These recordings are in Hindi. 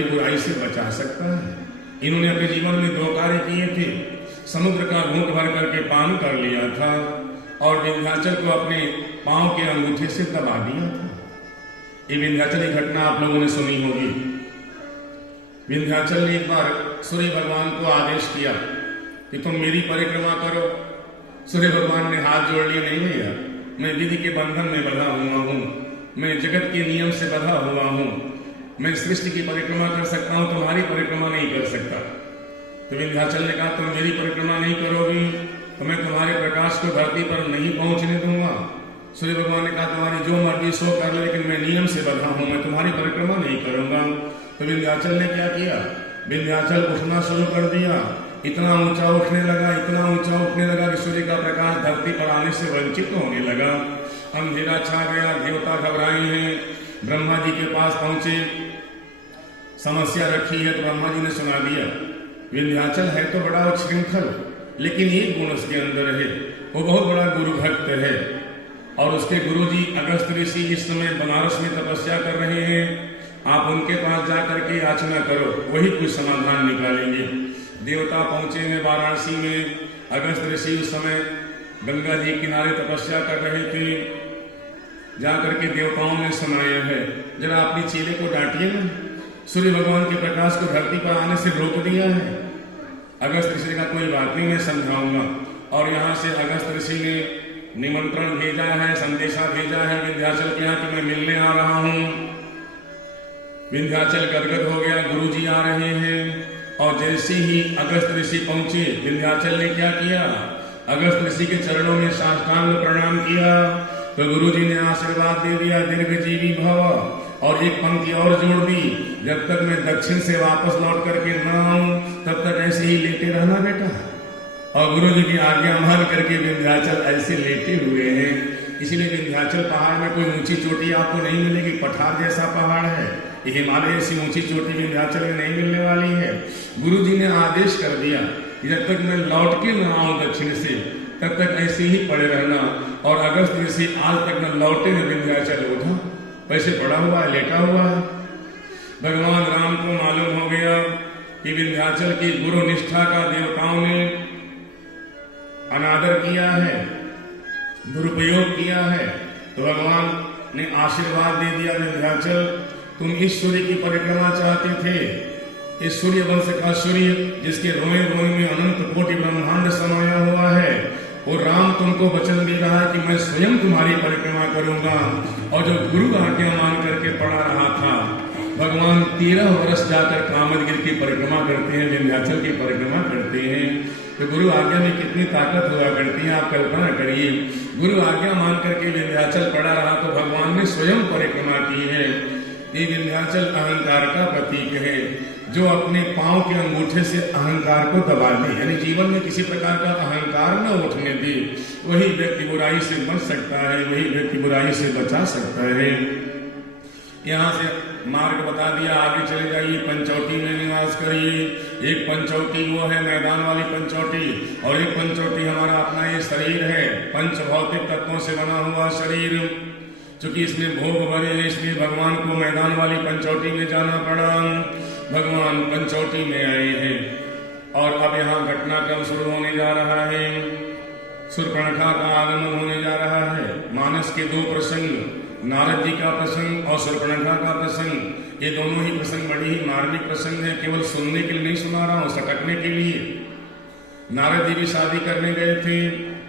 मेरी बुराई से बचा सकता है। इन्होंने अपने जीवन में 2 कार्य किए थे। समुद्र का घूंट भर करके पान कर लिया था और विंध्याचल को अपने पांव के अंगूठे से दबा दिया था। ये विंध्याचल की घटना आप लोगों ने सुनी होगी। विंध्याचल ने एक बार सूर्य भगवान को आदेश किया कि तुम मेरी परिक्रमा करो। सूर्य भगवान ने हाथ जोड़ लिए, नहीं भैया, मैं विधि के बंधन में बंधा हुआ हूं, मैं जगत के नियम से बंधा हुआ हूं, मैं सृष्टि की परिक्रमा कर सकता हूं, तुम्हारी परिक्रमा नहीं कर सकता। तो विंध्याचल ने कहा तुम मेरी परिक्रमा नहीं करोगी तो मैं तुम्हारे प्रकाश को धरती पर नहीं पहुंचने दूंगा। सूर्य भगवान ने कहा तुम्हारी जो मर्जी सो कर ले, लेकिन मैं नियम से बंधा हूं, मैं तुम्हारी परिक्रमा नहीं करूंगा। तो विंध्याचल ने क्या किया? विंध्याचल उठना शुरू कर दिया। इतना ऊंचा उठने लगा, इतना ऊंचा उठने लगा कि सूर्य का प्रकाश धरती पर आने से वंचित होने लगा। अंधेरा छा गया, देवता घबराए हैं, ब्रह्मा जी के पास पहुंचे, समस्या रखी है। तो ब्रह्मा जी ने सुना दिया विंध्याचल है तो बड़ा उच्छृंखल, लेकिन एक गुण उसके अंदर है, वो बहुत बड़ा गुरु भक्त है। और उसके गुरु जी अगस्त ऋषि इस समय बनारस में तपस्या कर रहे हैं। आप उनके पास जाकर के याचना करो, वही कुछ समाधान निकालेंगे। देवता पहुंचे हैं वाराणसी में। अगस्त ऋषि उस समय गंगा जी किनारे तपस्या कर रहे थे। जाकर के देवताओं ने सुनाया है, जरा अपनी चेले को डांटिए ना, सूर्य भगवान के प्रकाश को धरती पर आने से रोक दिया है। अगस्त ऋषि का कोई बात नहीं, मैं समझाऊंगा। और यहाँ से अगस्त ऋषि ने निमंत्रण भेजा है, संदेशा भेजा है विंध्याचल के यहाँ कि मैं मिलने आ रहा हूँ। विंध्याचल गदगद हो गया, गुरु जी आ रहे हैं। और जैसे ही अगस्त ऋषि पहुंचे, विंध्याचल ने क्या किया? अगस्त ऋषि के चरणों में साष्टांग प्रणाम किया। तो गुरु जी ने आशीर्वाद दे दिया, दीर्घजीवी भव। और एक पंक्ति और जोड़ दी, जब तक मैं दक्षिण से वापस लौट करके न आऊं तब तक ऐसे ही लेटे रहना बेटा। और गुरु जी की आज्ञा मान करके विंध्याचल ऐसे लेटे हुए हैं। इसीलिए विंध्याचल पहाड़ में कोई ऊंची चोटी आपको नहीं मिलेगी, पठार जैसा पहाड़ है। ये हिमालय ऐसी ऊंची चोटी विंध्याचल में नहीं मिलने वाली है। गुरु जी ने आदेश कर दिया कि जब तक मैं लौट के न आऊं दक्षिण से तब तक ऐसे ही पड़े रहना। और अगस्त ऋषि आज तक न लौटे न विंध्याचल उठा, वैसे पड़ा हुआ है, लेटा हुआ है। भगवान राम को मालूम हो गया कि विंध्याचल की गुरु निष्ठा का देवताओं ने अनादर किया है, दुरुपयोग किया है। तो भगवान ने आशीर्वाद दे दिया, विंध्याचल तुम इस सूर्य की परिक्रमा चाहते थे, इस सूर्य वंश का सूर्य जिसके रोए रोए में अनंत कोटि ब्रह्मांड समाया हुआ है, वो राम तुमको वचन दे रहा है कि मैं स्वयं तुम्हारी परिक्रमा करूंगा। और जो गुरु आज्ञा मान करके पड़ा रहा था, भगवान 13 वर्ष जाकर कामदगिरि की परिक्रमा करते हैं, विंध्याचल की परिक्रमा करते हैं। तो गुरु आज्ञा में कितनी ताकत हुआ करती है, आप कल्पना करिए। गुरु आज्ञा मान करके विंध्याचल पड़ा रहा तो भगवान ने स्वयं परिक्रमा की है। ये विंध्याचल अहंकार का प्रतीक है, जो अपने पांव के अंगूठे से अहंकार को दबा दे, यानी जीवन में किसी प्रकार का अहंकार न उठने दे। वही व्यक्ति बुराई से बच सकता है, वही व्यक्ति बुराई से बचा सकता है। यहाँ से मार्ग बता दिया, आगे चले जाइए, पंचौटी में निवास करिए। एक पंचौटी वो है मैदान वाली पंचौटी, और एक पंचौटी हमारा अपना ये शरीर है, पंच भौतिक तत्वों से बना हुआ शरीर। चूंकि इसमें भोग भरे हैं, इसलिए भगवान को मैदान वाली पंचौटी में जाना पड़ा। भगवान पंचौटी में आए हैं और अब यहाँ घटनाक्रम शुरू होने जा रहा है। शूर्पणखा का आगमन होने जा रहा है। मानस के 2 प्रसंग, नारद जी का प्रसंग और शूर्पणखा का प्रसंग, ये दोनों ही प्रसंग बड़ी ही मार्मिक प्रसंग है। केवल सुनने के लिए नहीं सुना रहा हूं, सटकने के लिए। नारद जी भी शादी करने गए थे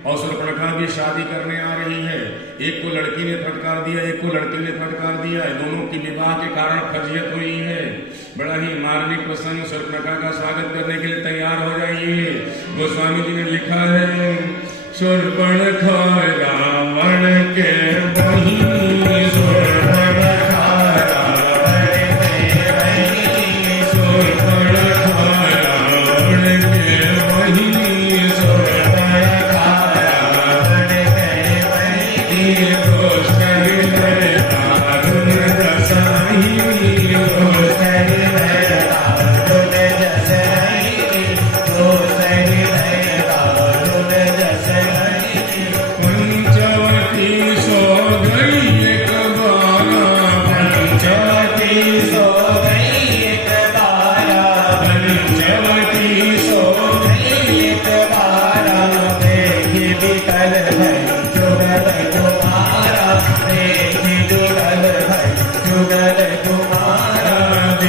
और शूर्पणखा भी शादी करने आ रही है। एक को लड़की ने फटकार दिया, एक को लड़के ने फटकार दिया, दोनों की विवाह के कारण फजियत हुई है। बड़ा ही मार्मिक प्रसंग। शूर्पणखा का स्वागत करने के लिए तैयार हो जाइए। गोस्वामी जी ने लिखा है, शूर्पणखा रावण के बहिनी, शूर्पणखा रावण के बहिनी, शूर्पणखा रावण के बहिनी, शूर्पणखा रावण के बहिनी, गोष्ठरी में दारुण दसाई, गोष्ठरी में दारुण दसाई, गोष्ठरी में दारुण दसाई, पंचवटी सो गई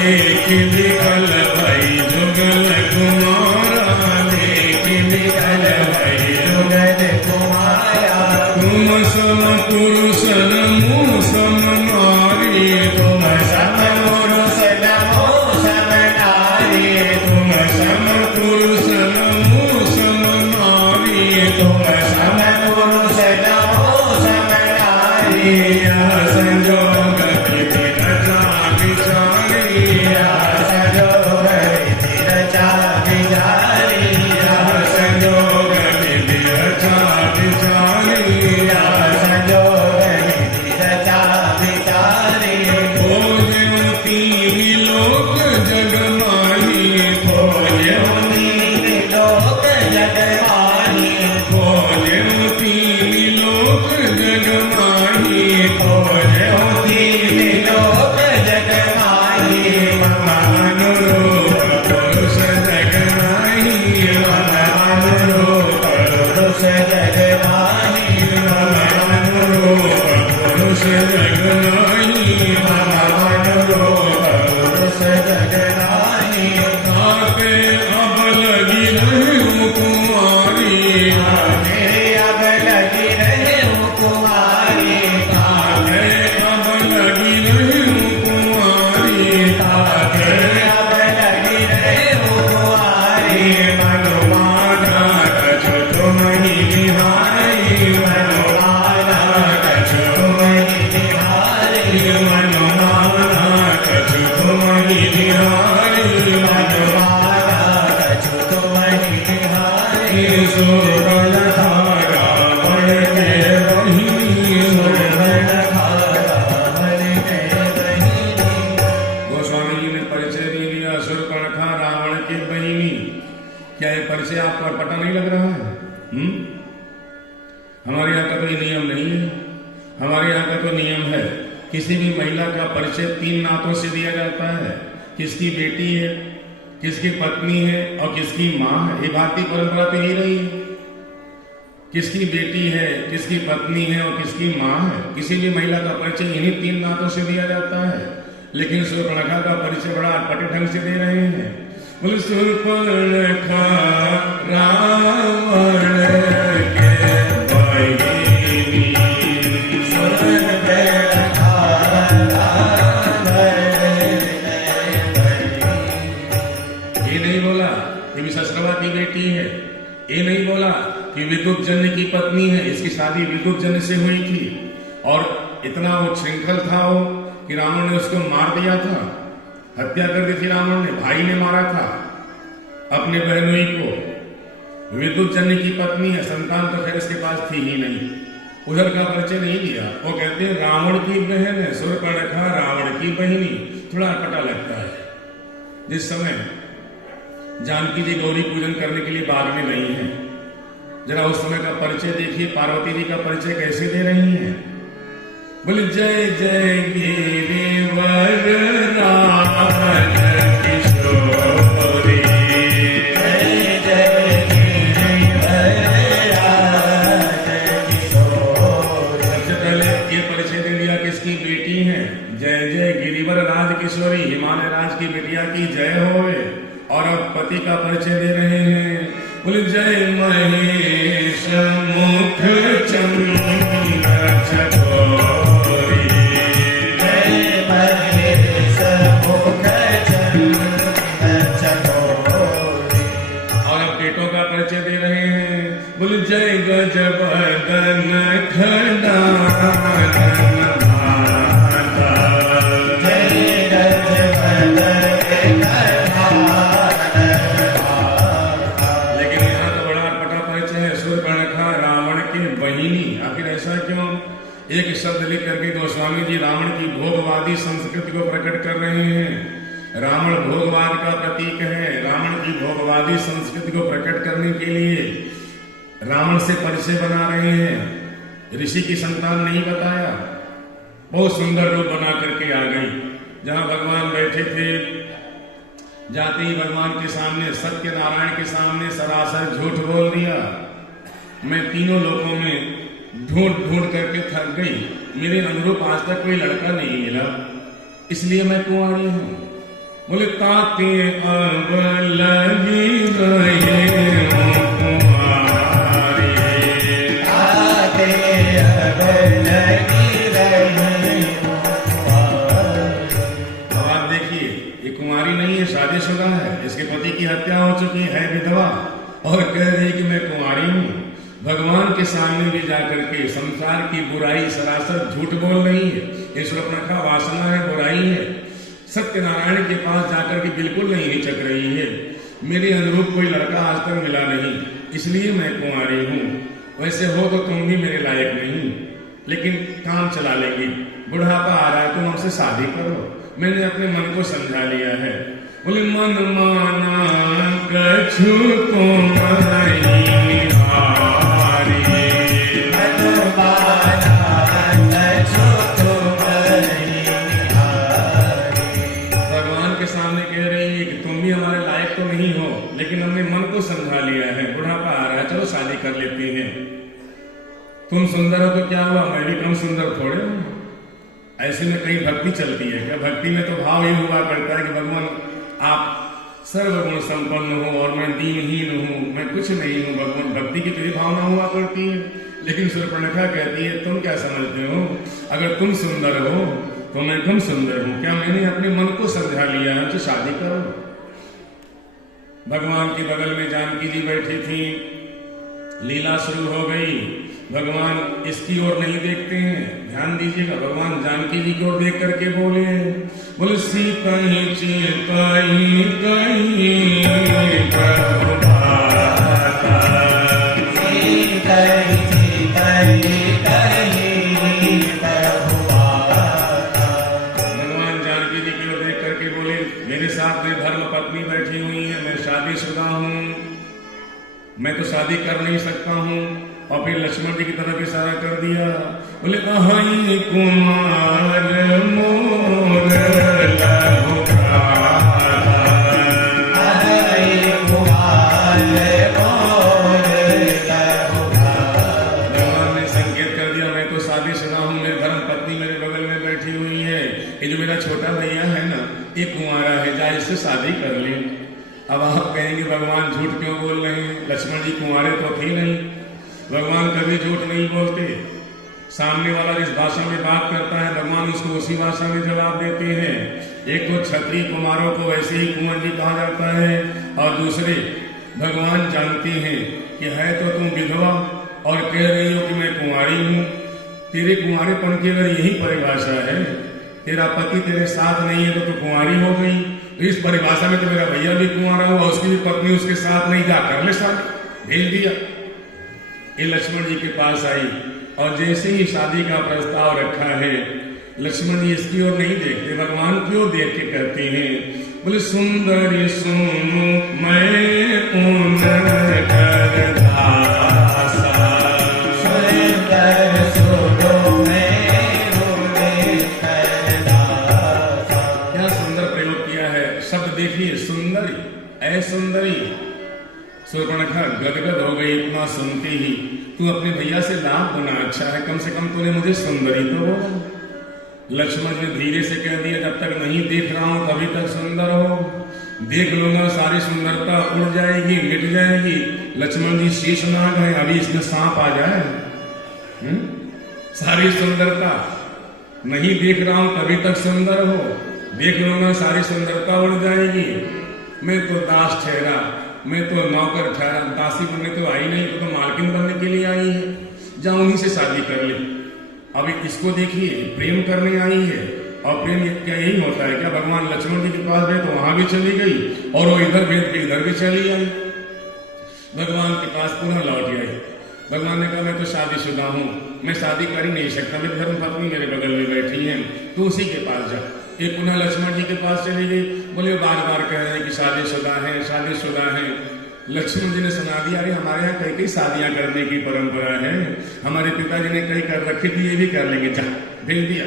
देख निकल भाई जुगल कुमारा, देख निकल भाई जुगल कुमारा। तुम सम पुरुष नमो सम नारी, तुम सम पुरुष नमो सम नारी, तुम सम पुरुष नमो सम नारी, तुम सम पुरुष नमो सम नारी। यह संजोग विधि रचा विचारी, यह संजोग विधि रचा विचारी, यह संजोग विधि रचा विचारी, यह संजोग विधि रचा विचारी। खोजो तीन लोक जग माही, खोजो तीन लोक जग माही, खोजो तीन लोक जग माही, खोजो तीन लोक जग माही। मम अनुरूप पुरुष जग माही, मम अनुरूप पुरुष जग माही, मम अनुरूप पुरुष जग माही, मम अनुरूप पुरुष जग माही। आपे अब लगी रहूं कुमारी, आपे अब लगी रहूं कुमारी, आपे अब लगी रहूं कुमारी, आपे अब लगी रहूं कुमारी। मनमाना कछु तुम ही निहारी, मनमाना कछु तुम ही निहारी, मनमाना कछु तुम ही निहारी, मनमाना कछु तुम ही निहारी। सुवर्ण धारा बन के बहिनी, सुवर्ण धारा बन के बहिनी। गोस्वामी जी ने परिचय दे दिया, शूर्पणखा रावण की बहिनी। क्या ये परिचय आपको पता नहीं लग रहा है? हमारे यहाँ का कोई नियम नहीं है। हमारे यहाँ का तो नियम है, किसी भी महिला का परिचय 3 नातों से दिया जाता है। किसकी बेटी है, किसकी पत्नी है और किसकी माँ है। ये भारतीय परंपरा तो ही रही है। किसकी बेटी है, किसकी पत्नी है और किसकी माँ है। किसी भी महिला का परिचय इन्हीं 3 नातों से दिया जाता है। लेकिन शूर्पणखा का परिचय बड़ा अटपटे ढंग से दे रहे हैं। बोले शूर्पणखा रावण के बहिनी, शूर्पणखा रावण के बहिनी। ये नहीं बोला कि विशस्रवा की बेटी है, ये नहीं बोला कि विदुषजन्य की पत्नी है। इसकी शादी विदुषजन्य से हुई थी और इतना वो श्रृंखल था वो कि रावण ने उसको मार दिया था, हत्या कर दी थी रावण ने। भाई ने मारा था अपने बहनोई को। विदुषजन्य की पत्नी है, संतान तो खैर इसके पास थी ही नहीं। उधर का परिचय नहीं दिया। वो कहते हैं रावण की बहन है, शूर्पणखा रावण की बहिनी। थोड़ा अटपटा लगता है। जिस समय जानकी जी गौरी पूजन करने के लिए बाग में गई हैं, जरा उस समय का परिचय देखिए। पार्वती जी का परिचय कैसे दे रही हैं। बोले जय जय गिरिवर रावण किशोरी, जय जय गिरिवर रावण किशोरी। सबसे पहले ये परिचय दे दिया किसकी बेटी है। जय जय गिरिवर राज किशोरी, हिमालय राज की बिटिया की जय होवे। और अब पति का परिचय दे रहे हैं। बोले जय महेश मुख चंद्र चकोरी, जय महेश मुख चंद्र चकोरी। और अब बेटों का परिचय दे रहे हैं। बोले जय गजबदन खंडानन माता, जय गजबदन एक शब्द लिख करके गोस्वामी जी रावण की भोगवादी संस्कृति को प्रकट कर रहे हैं। रावण भोगवाद का प्रतीक है। रावण की भोगवादी संस्कृति को प्रकट करने के लिए रावण से परिचय बना रहे हैं। ऋषि की संतान नहीं बताया, बहुत सुंदर रूप बना करके आ गई। जहां भगवान बैठे थे, जाते ही भगवान के सामने, सत्य नारायण के सामने सरासर झूठ बोल दिया। मैं तीनों लोकों में ढूंढ ढूंढ करके थक गई। मेरे अनुरूप आज तक कोई लड़का नहीं मिला, इसलिए मैं कुंवारी हूं। बोले ताते अब लगी रहे कुंवारी, ताते अब लगी रहे कुंवारी। अब आप देखिए, ये कुंवारी नहीं है, शादीशुदा है। इसके पति की हत्या हो चुकी है, विधवा, और कह रही कि मैं कुंवारी हूं। भगवान के सामने भी जाकर के संसार की बुराई सरासर झूठ बोल रही है। ये सुर्पणखा वासना है, बुराई है। सत्यनारायण के पास जाकर के बिल्कुल नहीं हिचक रही है। मेरे अनुरूप कोई लड़का आज तक मिला नहीं, इसलिए मैं कुंवारी हूं। वैसे हो तो तुम भी मेरे लायक नहीं, लेकिन काम चला लेंगी। बुढ़ापा आ रहा है, तुम हमसे शादी करो। मैंने अपने मन को समझा लिया है। बोले मन माना कछु तुम्हारी हारी, मन माना कछु तुम्हारी हारी। भगवान के सामने कह रही है कि तुम भी हमारे लायक तो नहीं हो, लेकिन हमने मन को समझा लिया है। बुढ़ापा आ रहा है, चलो शादी कर लेते हैं। तुम सुंदर हो तो क्या हुआ, मैं भी कम सुंदर थोड़े हूं। ऐसे में कहीं भक्ति चलती है क्या? भक्ति में तो भाव ही हुआ करता है कि भगवान आप सर्वगुण संपन्न हो और मैं दीनहीन हूं, मैं कुछ नहीं हूं। भगवान भक्ति की तो भावना हुआ करती है। लेकिन सुर्पणखा कहती है तुम क्या समझते हो, अगर तुम सुंदर हो तो मैं कम सुंदर हूं क्या? मैंने अपने मन को समझा लिया है, तो शादी करो। भगवान के बगल में जानकी जी बैठी थी। लीला शुरू हो गई। भगवान इसकी ओर नहीं देखते हैं, ध्यान दीजिएगा। भगवान जानकी जी की ओर देख करके बोले, बोले सीता ही चिताई कहीं प्रभु माता, सीता ही चिताई कहीं प्रभु माता। भगवान जानकी जी की ओर देख करके बोले, मेरे साथ में धर्म पत्नी बैठी हुई है, मैं शादीशुदा हूं, मैं तो शादी कर नहीं सकता हूं। और फिर लक्ष्मण जी की तरफ इशारा कर दिया। बोले अहि कुमार मोर लहु प्राण, अहि कुमार मोर लहु प्राण। भगवान ने संकेत कर दिया, मैं तो शादीशुदा हूं, मेरी धर्म पत्नी मेरे बगल में बैठी हुई है। ये जो मेरा छोटा भैया है ना, ये कुंवारा है, जा इससे शादी कर ले। अब आप कहेंगे भगवान झूठ क्यों बोल रहे हैं? लक्ष्मण जी कुंवारे तो थे नहीं। भगवान कभी झूठ नहीं बोलते। सामने वाला जिस भाषा में बात करता है, भगवान उसको उसी भाषा में जवाब देते हैं। एक तो क्षत्रिय कुमारों को वैसे ही कुंवर जी कहा जाता है, और दूसरे भगवान जानते हैं कि है तो तुम विधवा और कह रही हो कि मैं कुंवारी हूं। तेरे कुंवारेपन की अगर यही परिभाषा है, तेरा पति तेरे साथ नहीं है तो तू कुंवारी हो गई, तो इस परिभाषा में तो मेरा भैया भी कुंवारा हुआ, उसकी भी पत्नी उसके साथ नहीं, जा कर ले शादी। भेज दिया। ये लक्ष्मण जी के पास आई और जैसे ही शादी का प्रस्ताव रखा है, लक्ष्मण जी इसकी ओर नहीं देखते, भगवान की ओर देख के कहते हैं, बोले सुंदरी सुनो मैं उनर कर दासा, सुंदर सुनो मैं उनर कर दासा। क्या सुंदर प्रयोग किया है। शब्द देखिए, सुंदरी, सुंदरी। सुर्पणखा गदगद हो गई इतना सुनते ही। तू अपने भैया से लाभ होना अच्छा है, कम से कम तूने मुझे सुंदरी तो बोला। लक्ष्मण ने धीरे से कह दिया, जब तक नहीं देख रहा हूं तभी तक सुंदर हो, देख लूंगा सारी सुंदरता उड़ जाएगी, मिट जाएगी। लक्ष्मण जी शेषनाग है, अभी इसमें सांप आ जाए। सारी सुंदरता नहीं देख रहा हूं तभी तक सुंदर हो, देख लूंगा सारी सुंदरता उड़ जाएगी। मैं तो दास ठहरा, मैं तो नौकर ठहरा, दासी बनने तो आई नहीं, तो मालकिन बनने के लिए आई है, जा उन्हीं से शादी कर ले। अभी इसको देखिए, प्रेम करने आई है। और प्रेम क्या यही होता है क्या? भगवान लक्ष्मण जी के पास गए तो वहां भी चली गई, और वो इधर भेज के इधर भी चली आई। भगवान के पास पुनः लौट आई। भगवान ने कहा, मैं तो शादीशुदा हूं, मैं शादी कर ही नहीं सकता, मेरी धर्म पत्नी मेरे बगल में बैठी है, तू उसी के पास जा। ये पुनः लक्ष्मण जी के पास चली गई। बोले बार बार कह रहे हैं कि शादीशुदा है, शादीशुदा है। लक्ष्मण जी ने सुना दिया, अरे हमारे यहाँ कई कई शादियां करने की परंपरा है, हमारे पिताजी ने कई कर रखी थी, ये भी कर लेंगे, जा। भेज दिया।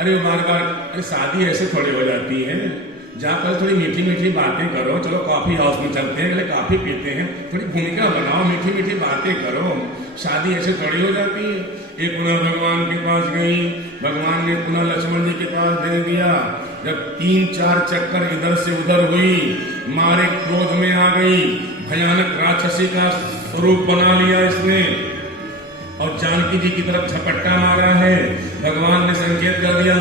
अरे वो बार बार, अरे शादी ऐसे थोड़ी हो जाती है, जाकर थोड़ी मीठी मीठी बातें करो, चलो कॉफी हाउस में चलते हैं, पहले कॉफी पीते हैं, थोड़ी भूमिका बनाओ, मीठी मीठी बातें करो, शादी ऐसे थोड़ी हो जाती है। ये पुनः भगवान के पास गई, भगवान ने पुनः लक्ष्मण जी के पास दे दिया। जब 3-4 चक्कर इधर से उधर हुई, मारे क्रोध में आ गई, भयानक राक्षसी का स्वरूप बना लिया इसने और जानकी जी की तरफ झपट्टा मारा है। भगवान ने संकेत कर दिया,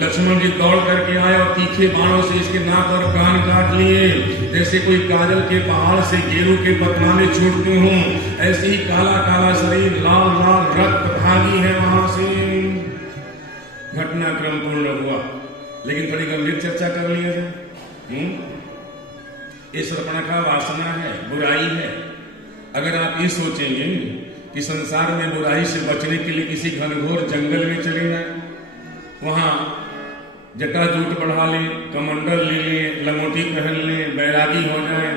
लक्ष्मण जी दौड़ करके आए और तीखे बाणों से इसके नाक और कान काट लिए। जैसे कोई काजल के पहाड़ से गेरू के पतवाने छूटते हों, ऐसे ही काला काला शरीर, लाल लाल रक्त भागी है वहां से। घटनाक्रम पूर्ण हुआ, लेकिन थोड़ी गंभीर चर्चा कर लिया जाए। ये शूर्पणखा वासना है, बुराई है। अगर आप ये सोचेंगे कि संसार में बुराई से बचने के लिए किसी घनघोर जंगल में चले जाए, वहां जटाजूट बढ़ा ले, कमंडल ले ले, लंगोटी पहन ले, बैरागी हो जाए,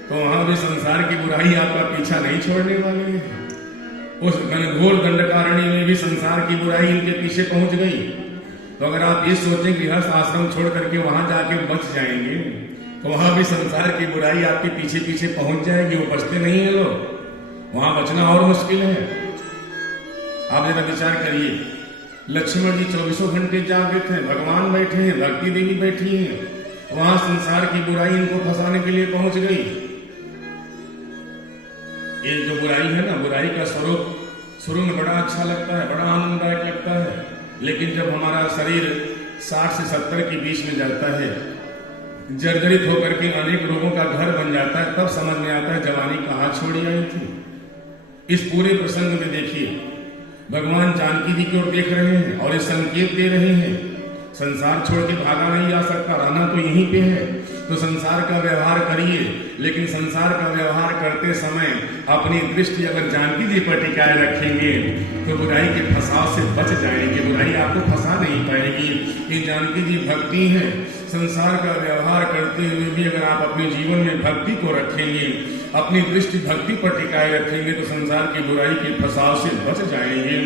तो वहां भी संसार की बुराई आपका पीछा नहीं छोड़ने वाली है। उस घनघोर दंडकारण्य में भी संसार की बुराई इनके पीछे पहुंच गई। तो अगर आप ये सोचें कि गृहस्थ आश्रम छोड़ करके वहां जाके बच जाएंगे, तो वहां भी संसार की बुराई आपके पीछे पीछे पहुंच जाएगी। वो बचते नहीं है लोग, वहां बचना और मुश्किल है। आप जरा विचार करिए, लक्ष्मण जी 24 घंटे जागृत हैं, भगवान बैठे हैं, भक्ति देवी बैठी हैं, वहां संसार की बुराई इनको फंसाने के लिए पहुंच गई। ये जो बुराई है ना, बुराई का स्वरूप शुरू में बड़ा अच्छा लगता है, बड़ा आनंददायक लगता है, लेकिन जब हमारा शरीर 60 से 70 के बीच में जाता है, जर्जरित होकर के अनेक रोगों का घर बन जाता है, तब समझ में आता है जवानी कहाँ छोड़ी आई थी। इस पूरे प्रसंग में देखिए, भगवान जानकी जी की ओर देख रहे हैं और ये संकेत दे रहे हैं, संसार छोड़ के भागा नहीं जा सकता, रहना तो यहीं पे है। तो संसार का व्यवहार करिए, लेकिन संसार का व्यवहार करते समय अपनी दृष्टि अगर जानकी जी पर टिकाए रखेंगे तो बुराई के फंसाव से बच जाएंगे, बुराई आपको फंसा नहीं पाएगी। ये जानकी जी भक्ति है, संसार का व्यवहार करते हुए भी अगर आप अपने जीवन में भक्ति को रखेंगे, अपनी दृष्टि भक्ति पर टिकाए रखेंगे, तो संसार की बुराई के फंसाव से बच जाएंगे।